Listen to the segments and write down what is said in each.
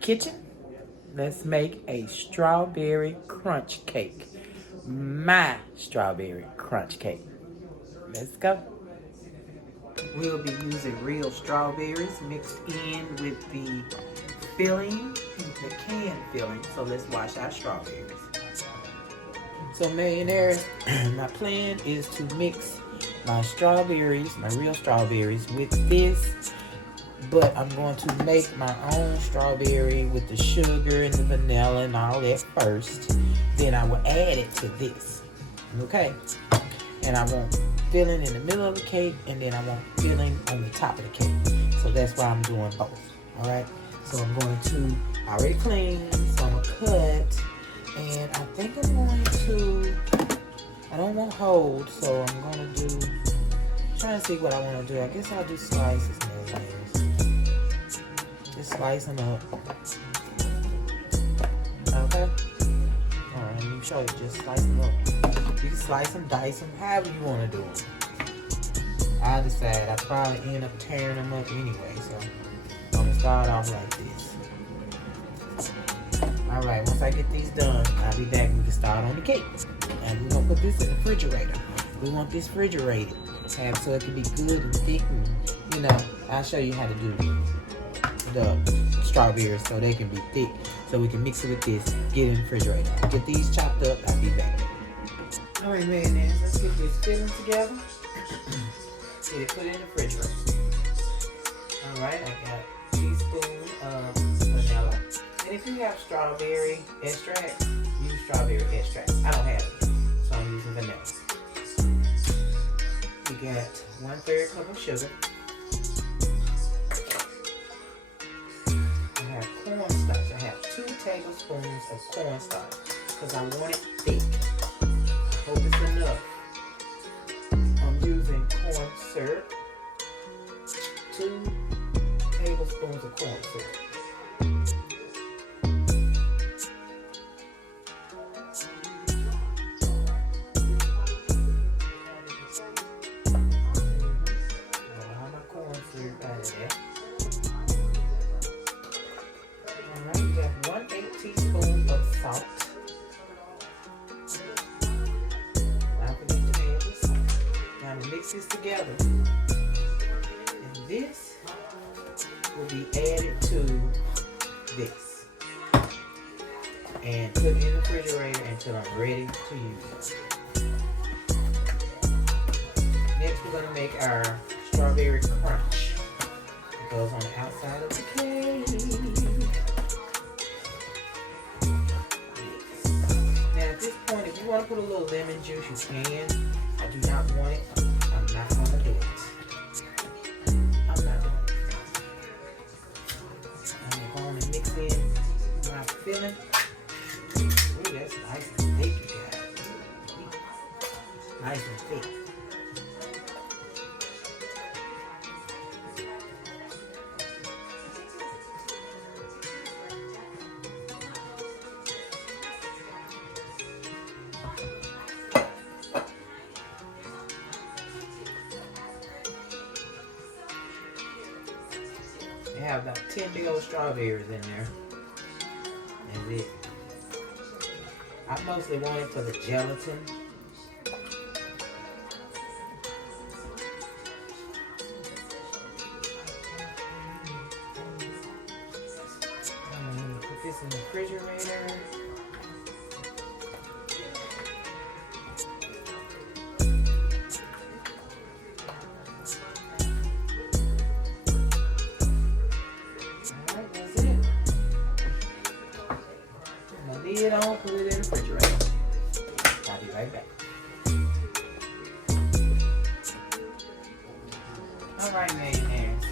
kitchen. Let's make a strawberry crunch cake. My strawberry crunch cake. Let's go. We'll be using real strawberries mixed in with the filling, the canned filling. So let's wash our strawberries. So millionaires, my plan is to mix my strawberries, my real strawberries, with this. But I'm going to make my own strawberry with the sugar and the vanilla and all that first. Then I will add it to this. Okay? And I want filling in the middle of the cake, and then I want filling on the top of the cake. So that's why I'm doing both. Alright? So I'm going to already clean, so I'm going to cut. And I think I'm going to, I don't want hold, so I'm going to do, trying to see what I want to do. I guess I'll do slices, mayonnaise. Just slice them up. Okay? Alright, let me show you. Just slice them up. You can slice them, dice them, however you want to do them. I'll decide. I'll probably end up tearing them up anyway, so I'm going to start off like this. Alright, once I get these done, I'll be back. We can start on the cake. And we're going to put this in the refrigerator. We want this refrigerated so it can be good and thick. And, you know, I'll show you how to do the strawberries so they can be thick. So we can mix it with this, get it in the refrigerator. Get these chopped up, I'll be back. Alright, man, let's get this filling together. Get it put it in the refrigerator. Alright, I got a teaspoon of vanilla. And if you have strawberry extract, use strawberry extract. I don't have it, so I'm using vanilla. We got 1/3 cup of sugar. I have cornstarch. I have 2 tablespoons of cornstarch because I want it thick. I hope it's enough. I'm using corn syrup. 2 tablespoons of corn syrup. This together, and this will be added to this and put it in the refrigerator until I'm ready to use it. Next, we're going to make our strawberry crunch. It goes on the outside of the cake. Now at this point, if you want to put a little lemon juice, you can. I do not want it. I'm not going to do it. I'm not doing it. I'm going to mix in my filling. Ooh, that's nice and thick, you guys. Nice and thick. I have about 10 big old strawberries in there. That's it. I mostly want it for the gelatin. Put this in the refrigerator. Lid on, put it in the refrigerator. I'll be right back. Alright, millionaires.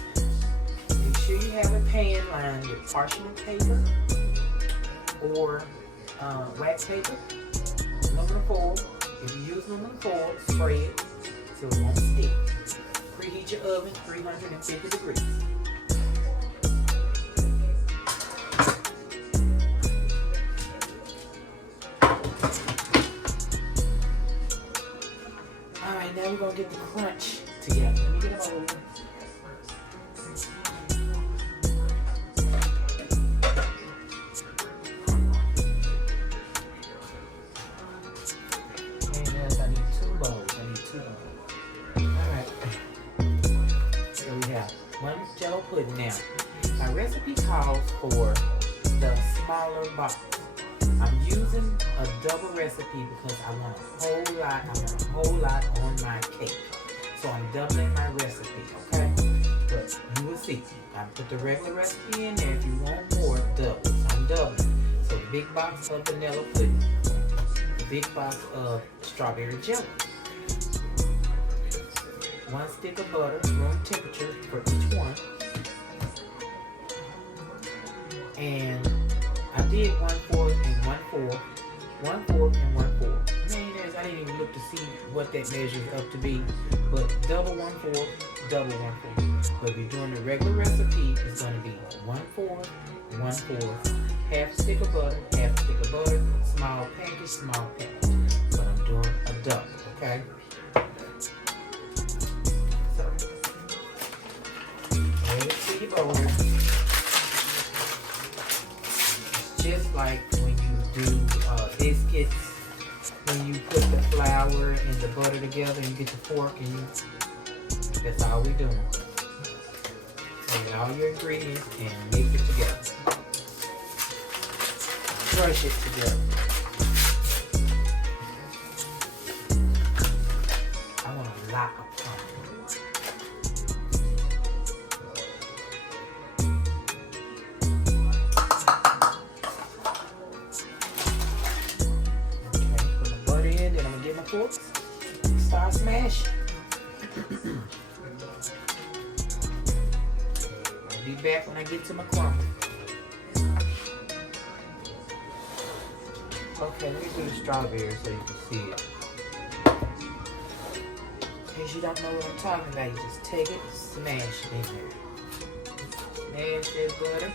Make sure you have a pan lined with parchment paper or wax paper, aluminum foil. If you use aluminum foil, spray it so it won't stick. Preheat your oven 350 degrees. Now we're going to get the crunch together. Let me get them over. pudding. Now, my recipe calls for the smaller box. I'm using a double recipe because I want a whole lot on my cake. So I'm doubling my recipe, okay? But you will see. I put the regular recipe in there. If you want more, double. So I'm doubling. So the big box of vanilla pudding. The big box of strawberry jelly. 1 stick of butter, room temperature for each one. And I did 1/4 and 1/4. 1/4 and 1/4. I didn't even look to see what that measures up to be. But double 1/4, double 1/4. But if you're doing the regular recipe, it's going to be 1/4, 1/4. Half stick of butter, half stick of butter. Small package, small package. But I'm doing a double, okay? So, add it to your bowl. It's just like when you do biscuits. When you put the flour and the butter together and you get the fork and that's all we're doing. Add all your ingredients and mix it together. Crush it together. I want a lot of pumpkin. Forks. Start smashing. I'll be back when I get to my crumble. Okay, let me do the strawberry so you can see it. In case you don't know what I'm talking about, you just take it, smash it in there. Smash that butter.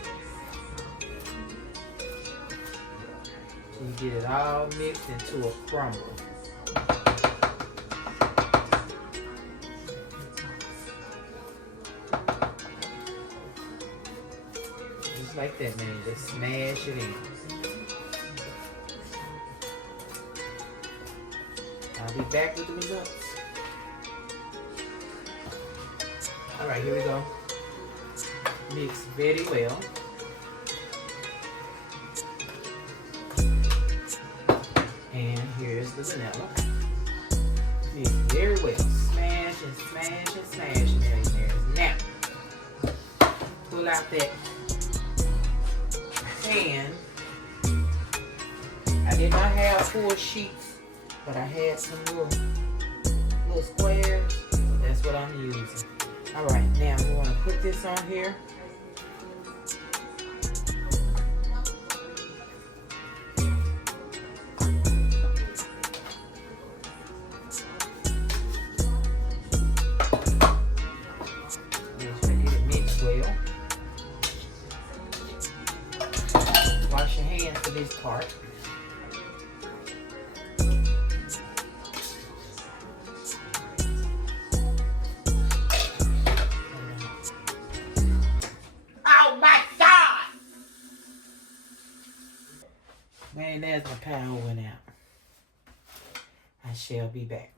So you get it all mixed into a crumble. Just like that, man. Just smash it in. I'll be back with the results. Alright, here we go. Mix very well. And here's the vanilla. Mix very well. Smash and smash and smash and everything. Now, pull out that pan. I did not have 4 sheets, but I had some little squares. So that's what I'm using. Alright, now we want to put this on here. Wash your hands for this part. Oh my God! Man, there's my power went out. I shall be back.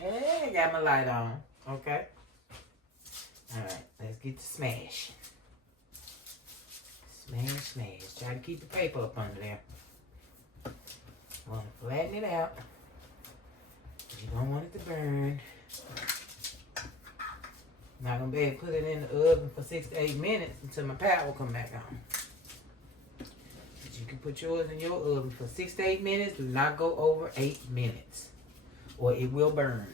Hey, I got my light on. Okay. Alright, let's get to smash. Smash, smash. Try to keep the paper up under there. Want to flatten it out. You don't want it to burn. Not gonna be able to put it in the oven for 6 to 8 minutes until my power come back on. But you can put yours in your oven for 6 to 8 minutes. Do not go over 8 minutes, or it will burn.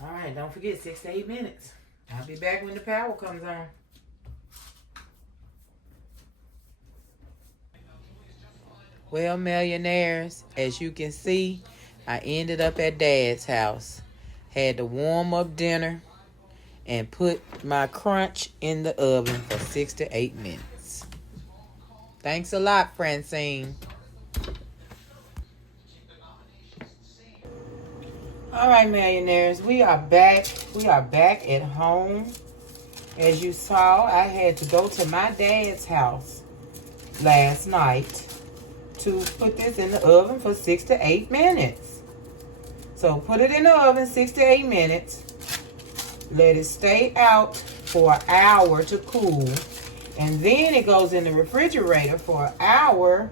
All right, don't forget 6 to 8 minutes. I'll be back when the power comes on. Well, millionaires, as you can see, I ended up at Dad's house. Had to warm up dinner and put my crunch in the oven for 6 to 8 minutes. Thanks a lot, Francine. All right, millionaires, we are back. We are back at home. As you saw, I had to go to my dad's house last night to put this in the oven for 6 to 8 minutes. So put it in the oven 6 to 8 minutes. Let it stay out for an hour to cool. And then it goes in the refrigerator for an hour.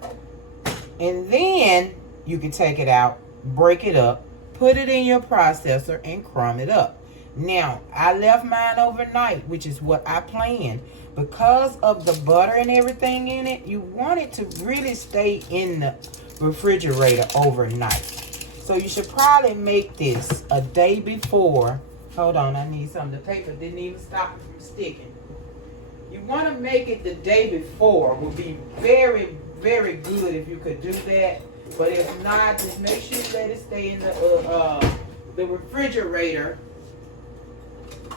And then you can take it out, break it up, put it in your processor, and crumb it up. Now, I left mine overnight, which is what I planned. Because of the butter and everything in it, you want it to really stay in the refrigerator overnight. So you should probably make this a day before. Hold on, I need some. The paper didn't even stop it from sticking. You want to make it the day before. Would be very, very good if you could do that. But if not, just make sure you let it stay in the refrigerator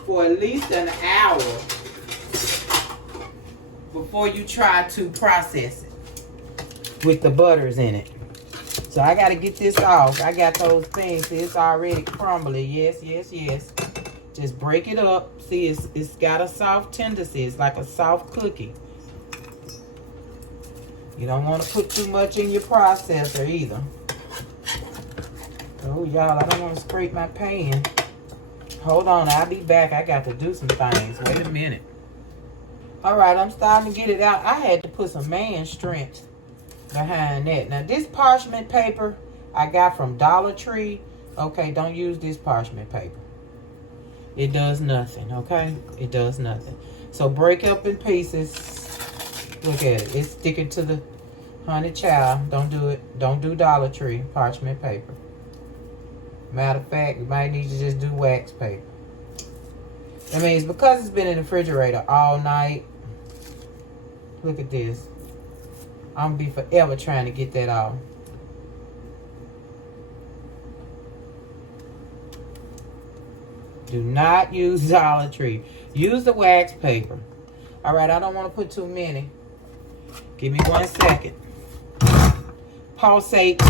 for at least an hour before you try to process it with the butters in it. So I got to get this off. I got those things. See, it's already crumbly. Yes, yes, yes. Just break it up. See, it's got a soft tendency. It's like a soft cookie. You don't want to put too much in your processor either. Oh, y'all, I don't want to scrape my pan. Hold on, I'll be back. I got to do some things. Wait a minute. All right, I'm starting to get it out. I had to put some man strength behind that. Now, this parchment paper I got from Dollar Tree. Okay, don't use this parchment paper. It does nothing, okay? It does nothing. So break up in pieces. Look at it. It's sticking to the honey child. Don't do it. Don't do Dollar Tree parchment paper. Matter of fact, you might need to just do wax paper. I mean, it's because it's been in the refrigerator all night. Look at this. I'm going to be forever trying to get that off. Do not use Dollar Tree. Use the wax paper. All right, I don't want to put too many. Give me 1 second. Pulsate.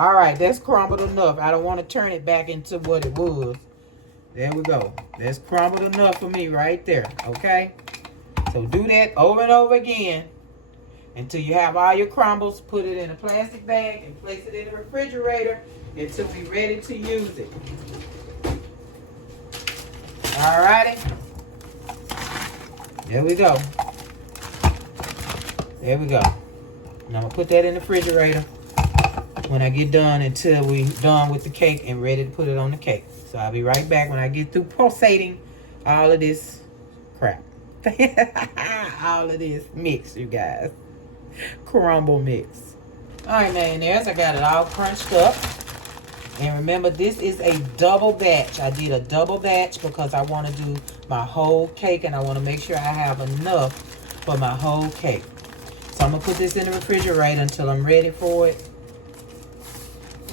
All right, that's crumbled enough. I don't want to turn it back into what it was. There we go. That's crumbled enough for me right there, okay? So do that over and over again until you have all your crumbles. Put it in a plastic bag and place it in the refrigerator until we're ready to use it. All righty. There we go. There we go. And I'm going to put that in the refrigerator when I get done until we're done with the cake and ready to put it on the cake. So I'll be right back when I get through pulsating all of this crap. All of this mix, you guys. Crumble mix. All right, millionaires, I got it all crunched up. And remember, this is a double batch. I did a double batch because I want to do my whole cake and I want to make sure I have enough for my whole cake. So I'm going to put this in the refrigerator until I'm ready for it.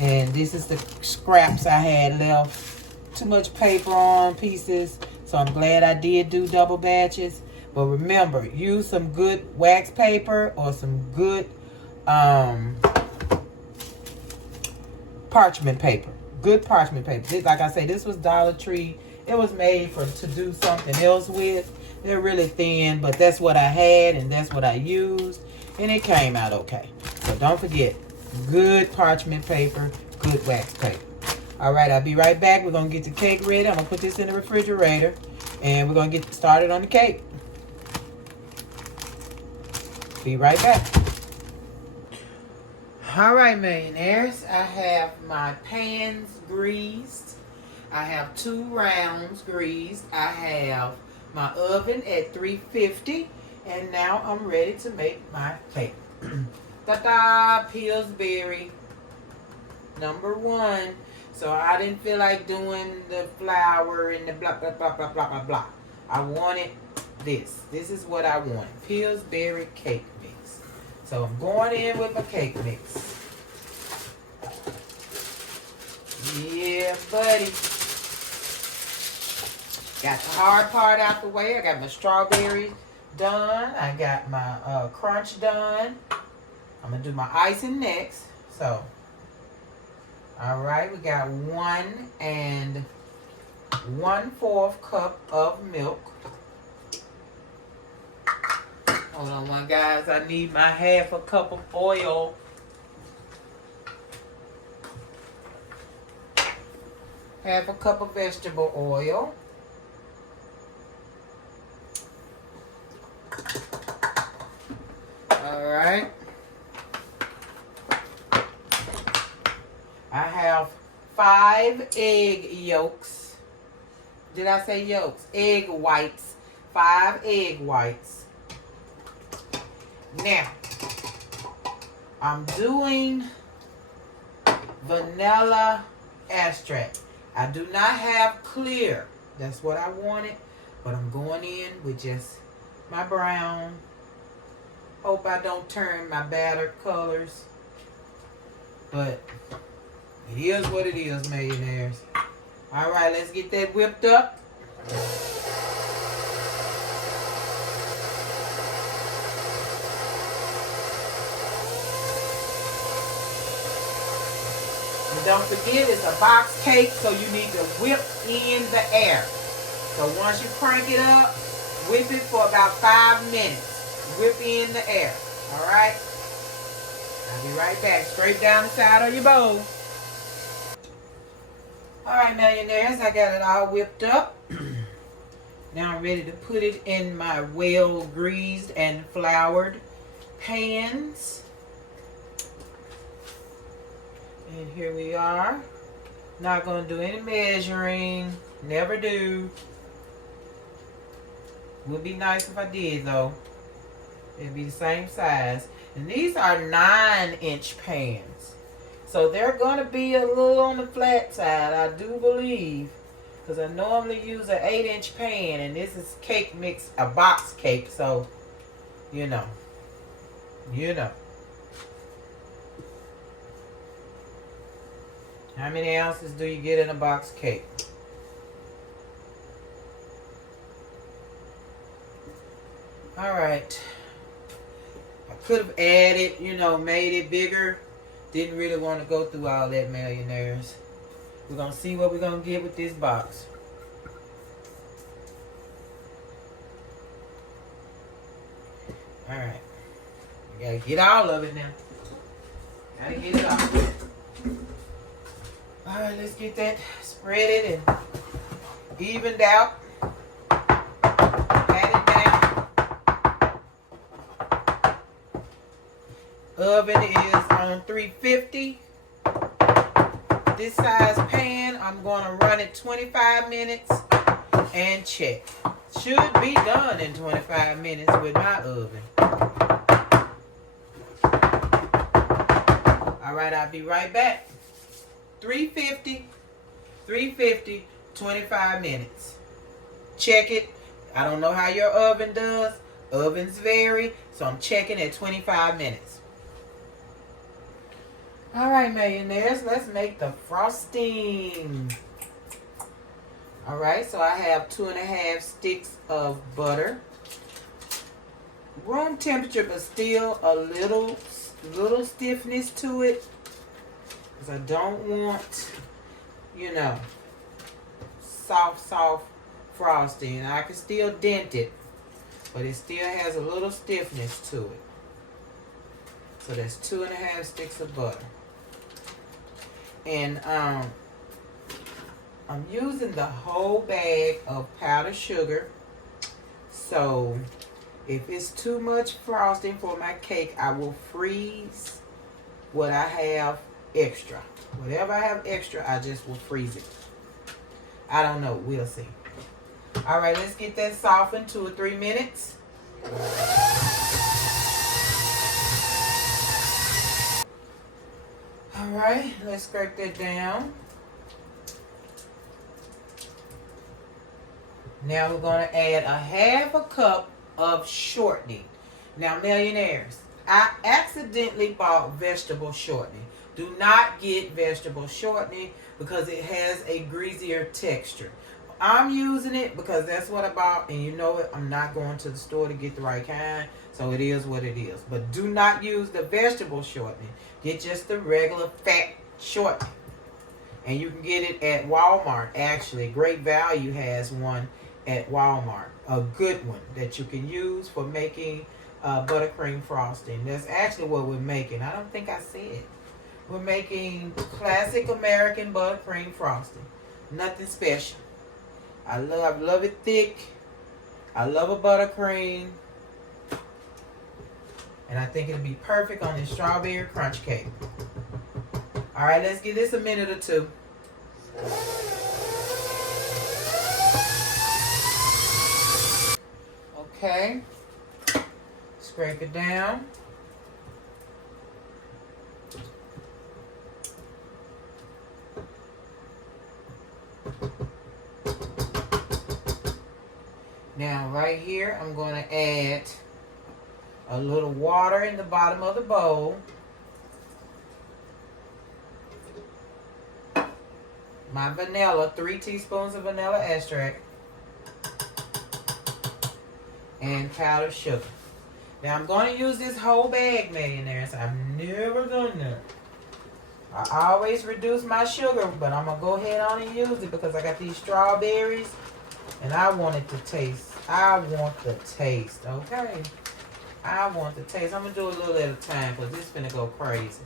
And this is the scraps I had left. Too much paper on pieces. So I'm glad I did do double batches. But remember, use some good wax paper or some good parchment paper. Good parchment paper. This, like I say, this was Dollar Tree. It was made to do something else with. They're really thin, but that's what I had and that's what I used. And it came out okay. So don't forget, good parchment paper, good wax paper. All right, I'll be right back. We're going to get the cake ready. I'm going to put this in the refrigerator. And we're going to get started on the cake. Be right back. All right, millionaires. I have my pans greased. I have 2 rounds greased. I have my oven at 350. And now I'm ready to make my cake. Ta-da! Pillsbury #1. So I didn't feel like doing the flour and the blah, blah, blah, blah, blah, blah, blah. I wanted this. This is what I want. Pillsbury cake mix. So I'm going in with my cake mix. Yeah, buddy. Got the hard part out the way. I got my strawberries done. I got my crunch done. I'm going to do my icing next. So, all right, we got 1 1/4 cup of milk. Hold on, one guys. I need my half a cup of oil. Half a cup of vegetable oil. All right. I have 5 egg yolks. Did I say yolks? Egg whites. 5 egg whites. Now, I'm doing vanilla extract. I do not have clear. That's what I wanted. But I'm going in with just my brown. Hope I don't turn my batter colors. But it is what it is, millionaires. All right, let's get that whipped up. And don't forget, it's a box cake, so you need to whip in the air. So once you crank it up, whip it for about 5 minutes. Whip in the air. All right? I'll be right back. Straight down the side of your bowl. All right, millionaires, I got it all whipped up. Now I'm ready to put it in my well-greased and floured pans. And here we are. Not going to do any measuring. Never do. Would be nice if I did, though. It'd be the same size. And these are 9-inch pans. So they're going to be a little on the flat side, I do believe. Because I normally use an 8-inch pan. And this is cake mix, a box cake. So, you know. You know. How many ounces do you get in a box cake? All right. I could have added, you know, made it bigger. Didn't really want to go through all that, millionaires. We're going to see what we're going to get with this box. All right. We got to get all of it now. Got to get it all. All right, let's get that spreaded and evened out. Pat it down. Oven is on 350. This size pan, I'm going to run it 25 minutes and check. Should be done in 25 minutes with my oven. All right, I'll be right back. 350, 25 minutes. Check it. I don't know how your oven does. Ovens vary, so I'm checking at 25 minutes. All right, millionaires, let's make the frosting. All right, so I have 2.5 sticks of butter. Room temperature, but still a little stiffness to it. Because I don't want, you know, soft frosting. I can still dent it, but it still has a little stiffness to it. So that's 2.5 sticks of butter. And I'm using the whole bag of powdered sugar. So if it's too much frosting for my cake, I will freeze what I have extra. Whatever I have extra, I just will freeze it. I don't know. We'll see. All right, let's get that softened 2 or 3 minutes. All right, let's scrape that down. Now we're going to add a half a cup of shortening. Now, millionaires, I accidentally bought vegetable shortening. Do not get vegetable shortening because it has a greasier texture. I'm using it because that's what I bought, and you know what? I'm not going to the store to get the right kind, so it is what it is. But do not use the vegetable shortening. Get just the regular fat shortening. And you can get it at Walmart, actually. Great Value has one at Walmart. A good one that you can use for making buttercream frosting. That's actually what we're making. I don't think I said. We're making classic American buttercream frosting. Nothing special. I love it thick. I love a buttercream. And I think it'll be perfect on this strawberry crunch cake. All right, let's give this a minute or two. Okay. Scrape it down. Now right here, I'm going to add a little water in the bottom of the bowl. My vanilla, 3 teaspoons of vanilla extract. And powdered sugar. Now I'm going to use this whole bag, millionaires. I've never done that. I always reduce my sugar, but I'm going to go ahead on and use it because I got these strawberries and I want it to taste. I want the taste, okay? I want the taste. I'm going to do a little at a time because this is going to go crazy.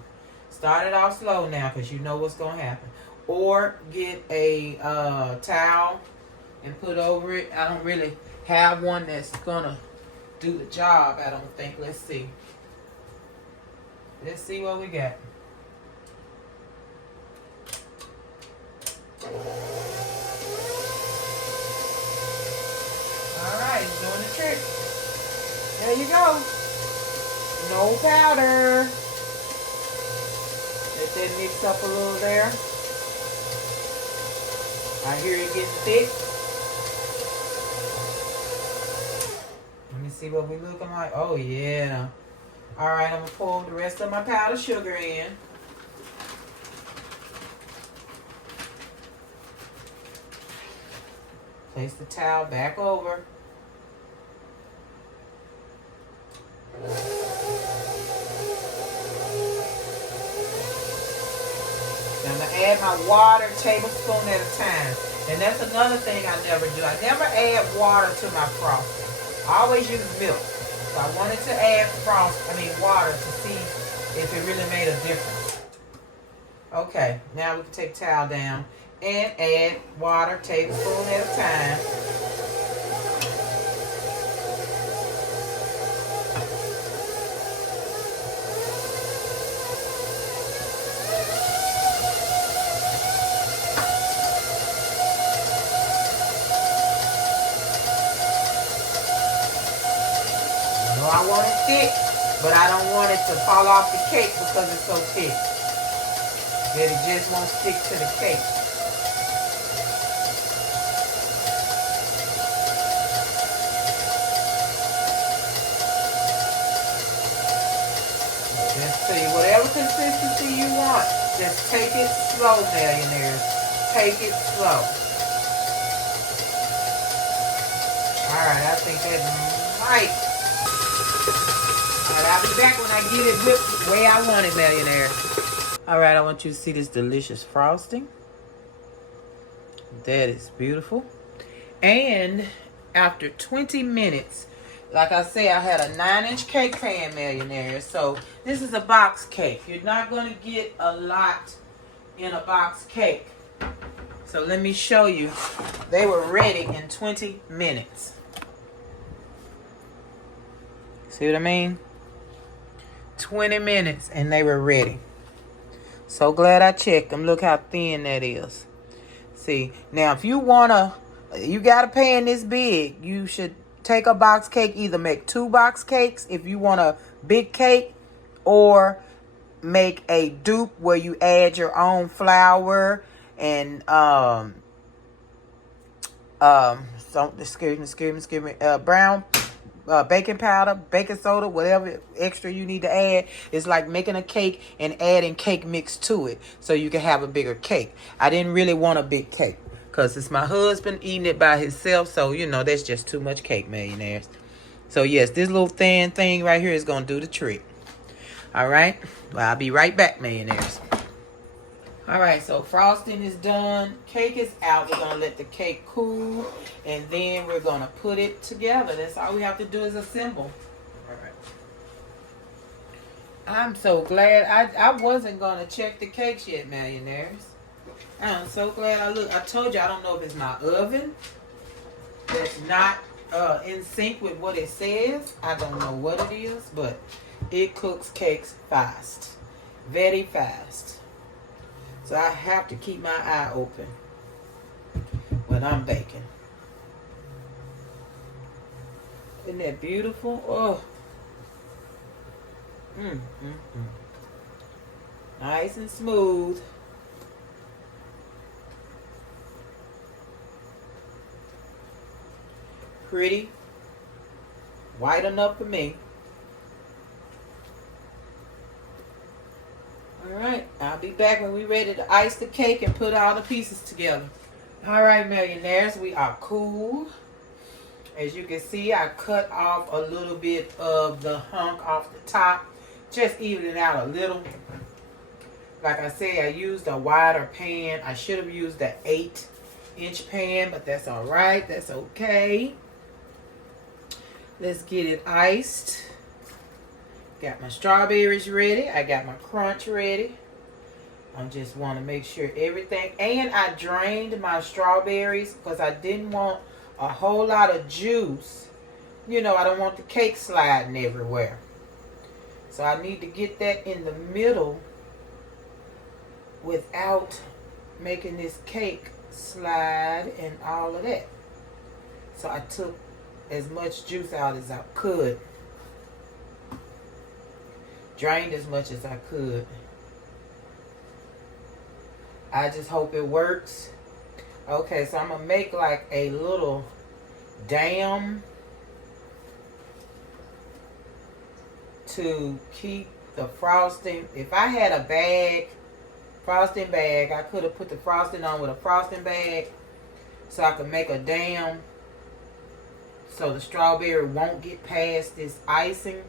Start it off slow now because you know what's going to happen. Or get a towel and put over it. I don't really have one that's going to do the job, I don't think. Let's see. Let's see what we got. Alright, it's doing the trick. There you go. No powder. Let that mix up a little there. I hear it getting thick. Let me see what we looking like. Oh yeah. Alright, I'm going to pour the rest of my powdered sugar in. Place the towel back over. Now I'm going to add my water tablespoon at a time. And that's another thing I never do. I never add water to my frosting. I always use milk. So I wanted to add water to see if it really made a difference. Okay, now we can take the towel down and add water tablespoon at a time. I want it thick, but I don't want it to fall off the cake because it's so thick that it just won't stick to the cake. Just see, whatever consistency you want, just take it slow, millionaires. Take it slow. Alright, I think that might. Alright, I'll be back when I get it whipped the way I want it, millionaire. Alright, I want you to see this delicious frosting. That is beautiful. And after 20 minutes, like I say, I had a 9-inch cake pan, millionaire. So this is a box cake. You're not going to get a lot in a box cake. So let me show you. They were ready in 20 minutes. See what I mean? 20 minutes and they were ready. So glad I checked them. Look how thin that is. See, now if you got a pan this big, you should take a box cake, either make 2 box cakes if you want a big cake, or make a dupe where you add your own flour and brown baking powder, baking soda, whatever extra you need to add. It's like making a cake and adding cake mix to it so you can have a bigger cake. I didn't really want a big cake because it's my husband eating it by himself, so you know that's just too much cake, millionaires. So yes, this little thin thing right here is going to do the trick. Alright, well, I'll be right back, millionaires. Alright, so frosting is done. Cake is out. We're going to let the cake cool. And then we're going to put it together. That's all we have to do is assemble. Alright. I'm so glad. I wasn't going to check the cakes yet, millionaires. I'm so glad I looked. I told you I don't know if it's my oven that's not in sync with what it says. I don't know what it is, but it cooks cakes fast. Very fast. So I have to keep my eye open when I'm baking. Isn't that beautiful? Oh. Nice and smooth. Pretty. White enough for me. Alright, I'll be back when we're ready to ice the cake and put all the pieces together. Alright, millionaires, we are cool. As you can see, I cut off a little bit of the hunk off the top. Just even it out a little. Like I say, I used a wider pan. I should have used the 8-inch pan, but that's alright. That's okay. Let's get it iced. Got my strawberries ready. I got my crunch ready. I just want to make sure everything. And I drained my strawberries because I didn't want a whole lot of juice. You know, I don't want the cake sliding everywhere. So I need to get that in the middle without making this cake slide and all of that. So I took as much juice out as I could. Drained as much as I could. I just hope it works. Okay, so I'm going to make like a little dam to keep the frosting. If I had a bag, frosting bag, I could have put the frosting on with a frosting bag so I could make a dam so the strawberry won't get past this icing.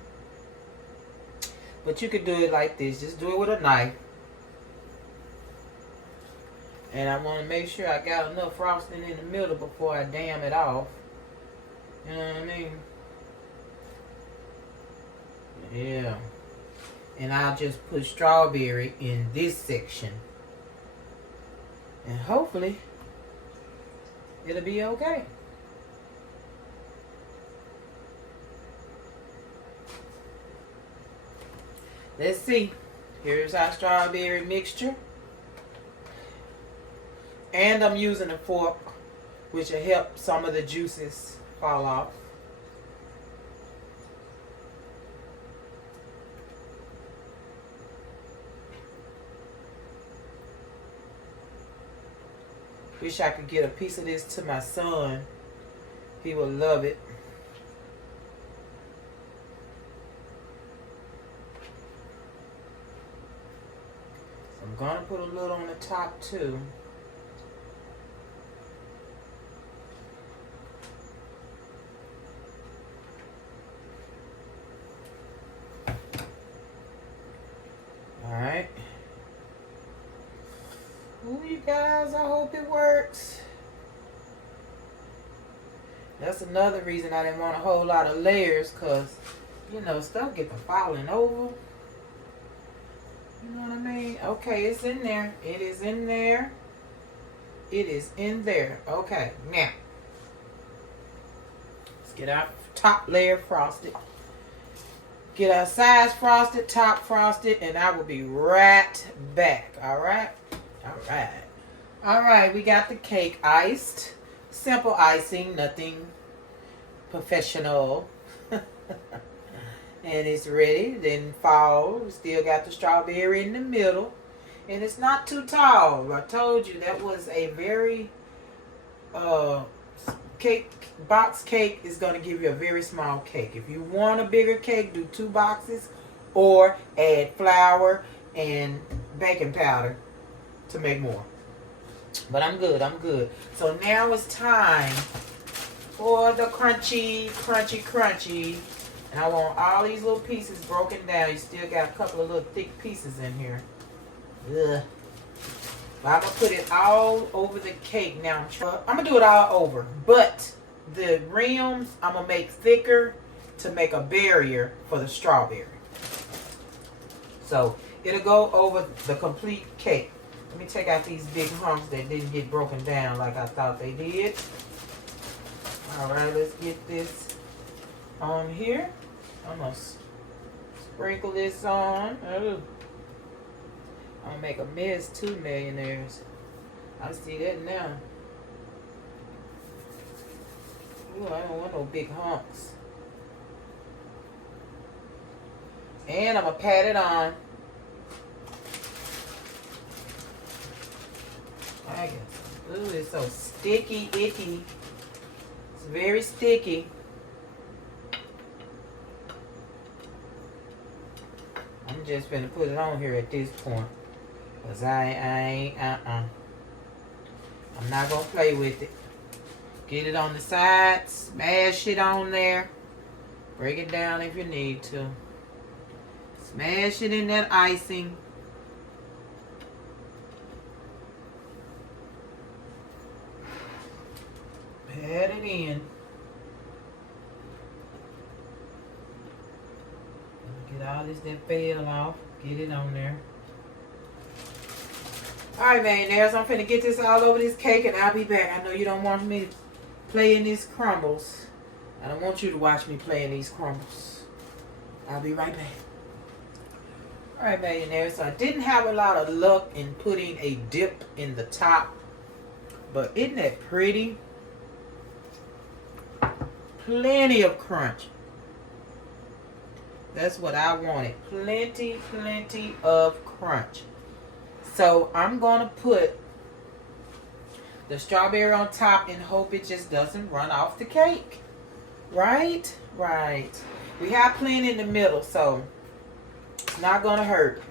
But you could do it like this. Just do it with a knife. And I want to make sure I got enough frosting in the middle before I dam it off. You know what I mean? Yeah. And I'll just put strawberry in this section. And hopefully, it'll be okay. Let's see. Here's our strawberry mixture. And I'm using a fork, which will help some of the juices fall off. Wish I could get a piece of this to my son. He will love it. I'm going to put a little on the top too. Alright. Ooh, you guys, I hope it works. That's another reason I didn't want a whole lot of layers, because, you know, stuff get to falling over. You know what I mean? Okay, it's in there. It is in there. It is in there. Okay, now. Let's get our top layer frosted. Get our sides frosted, top frosted, and I will be right back. Alright? Alright. Alright, we got the cake iced. Simple icing, nothing professional. And it's ready. Then fall. We still got the strawberry in the middle. And it's not too tall. I told you that was a very box cake is going to give you a very small cake. If you want a bigger cake, do 2 boxes or add flour and baking powder to make more. But I'm good. I'm good. So now it's time for the crunchy. And I want all these little pieces broken down. You still got a couple of little thick pieces in here. Ugh. But I'm going to put it all over the cake. Now, I'm going to do it all over. But the rims, I'm going to make thicker to make a barrier for the strawberry. So it'll go over the complete cake. Let me take out these big hunks that didn't get broken down like I thought they did. All right, let's get this on here. I'm gonna sprinkle this on. Ooh. I'm gonna make a mess too, millionaires. I see that now. Ooh, I don't want no big hunks. And I'm gonna pat it on. I guess. Ooh, it's so sticky, icky. It's very sticky. I'm just gonna put it on here at this point. Cause I ain't, I'm not gonna play with it. Get it on the side, smash it on there. Break it down if you need to. Smash it in that icing. Pat it in. Get all this that fell off. Get it on there. Alright, millionaires, I'm finna get this all over this cake and I'll be back. I know you don't want me to play in these crumbles. I don't want you to watch me play in these crumbles. I'll be right back. Alright, millionaires, so I didn't have a lot of luck in putting a dip in the top. But isn't that pretty? Plenty of crunch. That's what I wanted. Plenty of crunch. So I'm going to put the strawberry on top and hope it just doesn't run off the cake. Right? Right. We have plenty in the middle, so it's not going to hurt.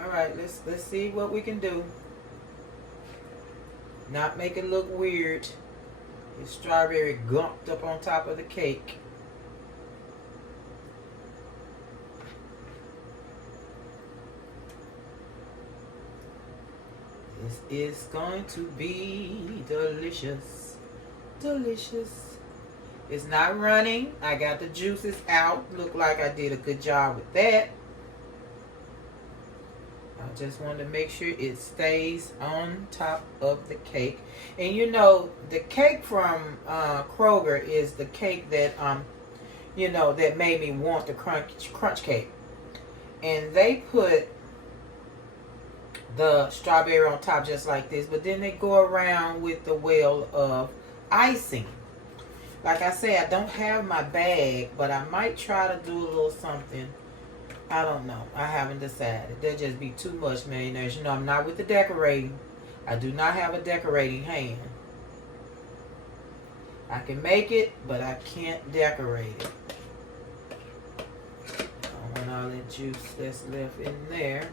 All right, let's see what we can do. Not make it look weird. The strawberry gumped up on top of the cake. This is going to be delicious. Delicious. It's not running. I got the juices out. Look like I did a good job with that. I just wanted to make sure it stays on top of the cake. And you know, the cake from Kroger is the cake that you know, that made me want the crunch cake. And they put the strawberry on top just like this, but then they go around with the well of icing. Like I say, I don't have my bag, but I might try to do a little something. I don't know. I haven't decided. That'd just be too much, millionaires. You know, I'm not with the decorating. I do not have a decorating hand. I can make it, but I can't decorate it. I don't want all that juice that's left in there.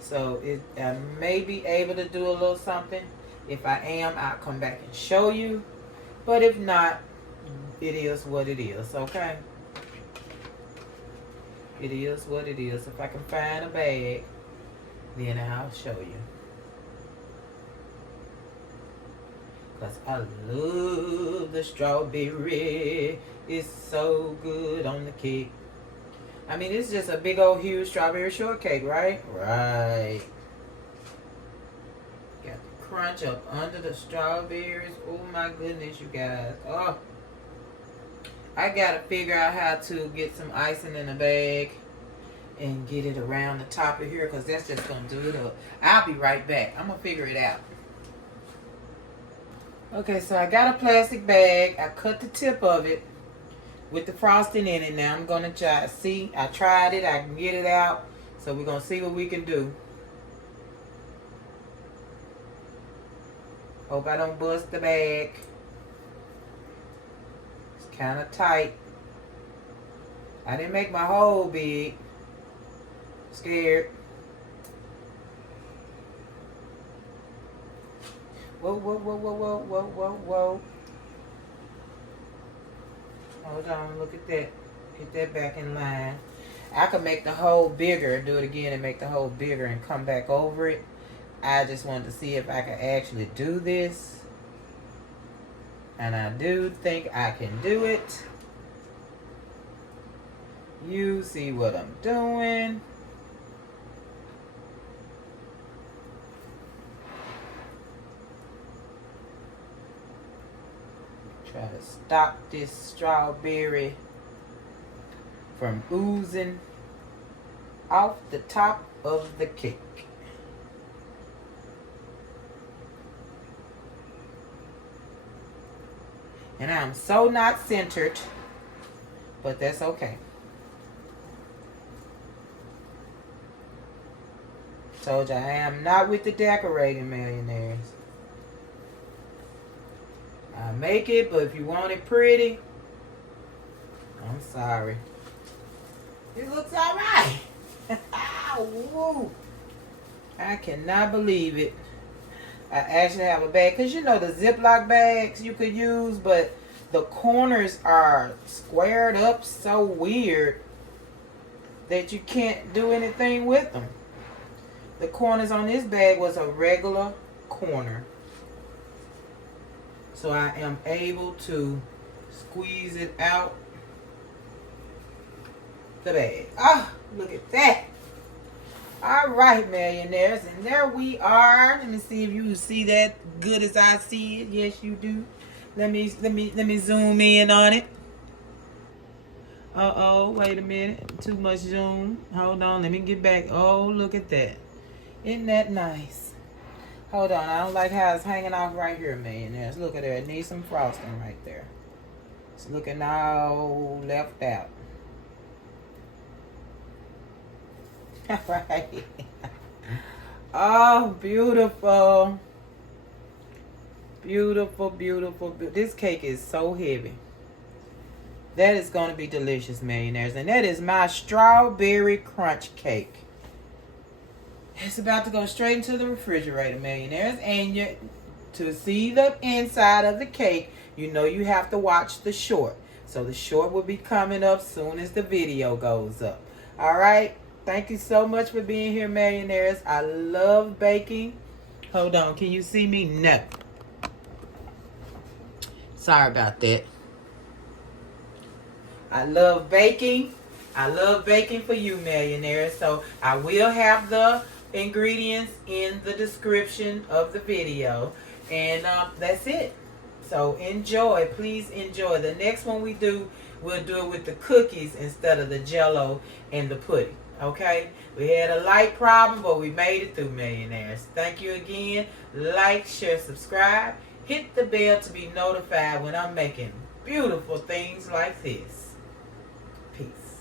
So I may be able to do a little something. If I am, I'll come back and show you. But if not, it is what it is, okay? It is what it is. If I can find a bag, then I'll show you. Because I love the strawberry. It's so good on the cake. I mean, it's just a big old huge strawberry shortcake, right? Right. Got the crunch up under the strawberries. Oh my goodness, you guys. Oh. I gotta figure out how to get some icing in a bag and get it around the top of here, because that's just gonna do it up. I'll be right back. I'm gonna figure it out. Okay, so I got a plastic bag. I cut the tip of it with the frosting in it. Now I'm gonna try. See, I tried it. I can get it out. So we're gonna see what we can do. Hope I don't bust the bag. It's kind of tight. I didn't make my hole big. Scared. Whoa, whoa, whoa, whoa, whoa, whoa, whoa, whoa. Hold on, look at that. Get that back in line. I could make the hole bigger, do it again and make the hole bigger and come back over it. I just wanted to see if I could actually do this. And I do think I can do it. You see what I'm doing. Try to stop this strawberry from oozing off the top of the cake. And I'm so not centered, but that's okay. Told you I am not with the decorating millionaires. I make it, but if you want it pretty, I'm sorry. It looks alright. Woo. I cannot believe it. I actually have a bag, because you know the Ziploc bags you could use, but the corners are squared up so weird that you can't do anything with them. The corners on this bag was a regular corner. So I am able to squeeze it out the bag. Ah, look at that. All right, millionaires, and there we are. Let me see if you see that good as I see it. Yes, you do. Let me zoom in on it. Uh-oh, wait a minute. Too much zoom. Hold on, let me get back. Oh, look at that. Isn't that nice? Hold on, I don't like how it's hanging off right here, millionaires. Look at it. It needs some frosting right there. It's looking all left out. All right. Oh, beautiful. Beautiful, beautiful. This cake is so heavy. That is going to be delicious, millionaires. And that is my strawberry crunch cake. It's about to go straight into the refrigerator, millionaires. And to see the inside of the cake, you know you have to watch the short. So the short will be coming up soon as the video goes up. All right. Thank you so much for being here, millionaires. I love baking. Hold on. Can you see me? No. Sorry about that. I love baking. I love baking for you, millionaires. So I will have the ingredients in the description of the video. And that's it. So enjoy. Please enjoy. The next one we'll do it with the cookies instead of the Jell-O and the pudding. Okay? We had a light problem, but we made it through, millionaires. Thank you again. Like, share, subscribe. Hit the bell to be notified when I'm making beautiful things like this. Peace.